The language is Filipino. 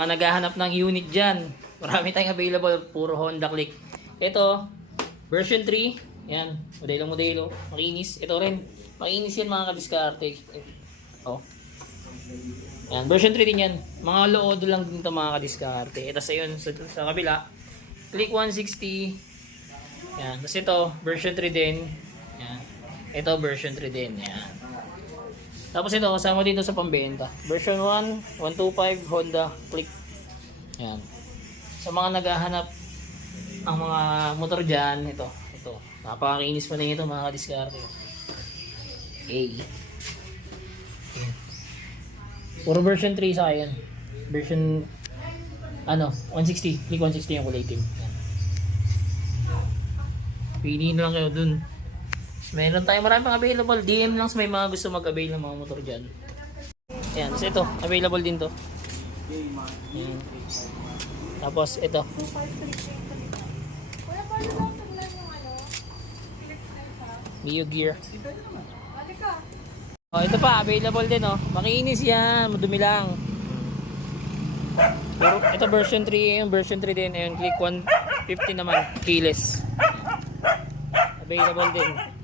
Mga naghahanap ng unit dyan, marami tayong available, puro Honda Click. Ito, version 3, yan, modelo, makinis. Ito rin, makinis yan mga kadiskarte. Oh. Yan, version 3 din yan. Mga load lang din ito mga kadiskarte. Ito sa yun, sa kabila, Click 160. Yan, tapos ito, version 3 din. Yan. Ito, version 3 din. Yan. Tapos ito, kasama dito sa pambenta. Version 1, 125 Honda Click. Yan. Sa mga naghahanap ang mga motor dyan, ito. Napakakinis pa rin ito mga kadiskarte. Okay. Yan. Puro version 3 sa akin. Version 160. Click 160 yung kulay team. Yan. Pili na lang kayo dun. Meron tayong marami pang available. DM lang sa may mga gusto mag-avail ng mga motor dyan. Ayan. So ito, available din to. Ayan. Tapos ito. Mio Gear. Oh, ito pa, available din oh. Makinis yan, madumi lang. Pero ito version 3, yung version 3 din. Ayun, Click 150 naman, keyless. Available din.